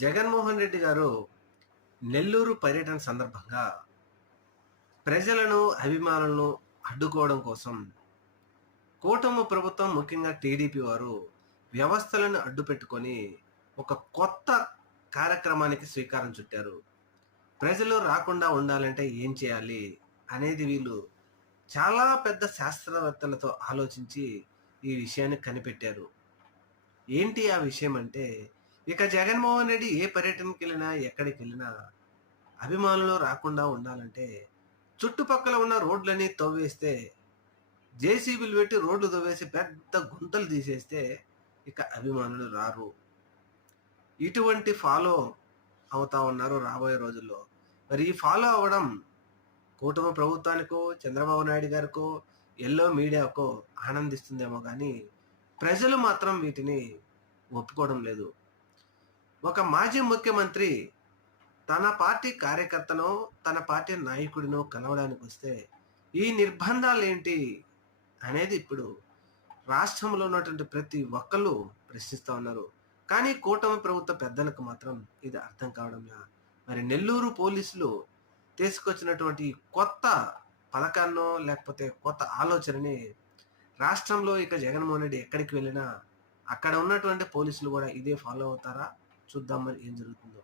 జగన్మోహన్ రెడ్డి గారు నెల్లూరు పర్యటన సందర్భంగా ప్రజలను, అభిమానులను అడ్డుకోవడం కోసం కూటమి ప్రభుత్వం ముఖ్యంగా టీడీపీ వారు వ్యవస్థలను అడ్డుపెట్టుకొని ఒక కొత్త కార్యక్రమానికి శ్రీకారం చుట్టారు. ప్రజలు రాకుండా ఉండాలంటే ఏం చేయాలి అనేది వీళ్ళు చాలా పెద్ద శాస్త్రవేత్తలతో ఆలోచించి ఈ విషయాన్ని కనిపెట్టారు. ఏంటి ఆ విషయం అంటే, ఇక జగన్మోహన్ రెడ్డి ఏ పర్యటనకెళ్ళినా, ఎక్కడికెళ్ళినా అభిమానులు రాకుండా ఉండాలంటే చుట్టుపక్కల ఉన్న రోడ్లన్నీ తవ్వేస్తే, జేసీబీలు పెట్టి రోడ్లు తవ్వేసి పెద్ద గుంతలు తీసేస్తే ఇక అభిమానులు రారు. ఇటువంటి ఫాలో అవుతా ఉన్నారు రాబోయే రోజుల్లో. మరి ఈ ఫాలో అవ్వడం కూటమి ప్రభుత్వానికో, చంద్రబాబు నాయుడు గారికో, ఎల్లో మీడియాకో ఆనందిస్తుందేమో కానీ ప్రజలు మాత్రం వీటిని ఒప్పుకోవడం లేదు. ఒక మాజీ ముఖ్యమంత్రి తన పార్టీ కార్యకర్తనో, తన పార్టీ నాయకుడినో కలవడానికి వస్తే ఈ నిర్బంధాలు ఏంటి అనేది ఇప్పుడు రాష్ట్రంలో ఉన్నటువంటి ప్రతి ఒక్కళ్ళు ప్రశ్నిస్తూ ఉన్నారు. కానీ కూటమి ప్రభుత్వ పెద్దలకు మాత్రం ఇది అర్థం కావడంలా. మరి నెల్లూరు పోలీసులు తీసుకొచ్చినటువంటి కొత్త పథకాన్నో లేకపోతే కొత్త ఆలోచనని రాష్ట్రంలో ఇక జగన్మోహన్ రెడ్డి ఎక్కడికి వెళ్ళినా అక్కడ ఉన్నటువంటి పోలీసులు కూడా ఇదే ఫాలో అవుతారా? చూద్దాం మరి ఏం జరుగుతుందో.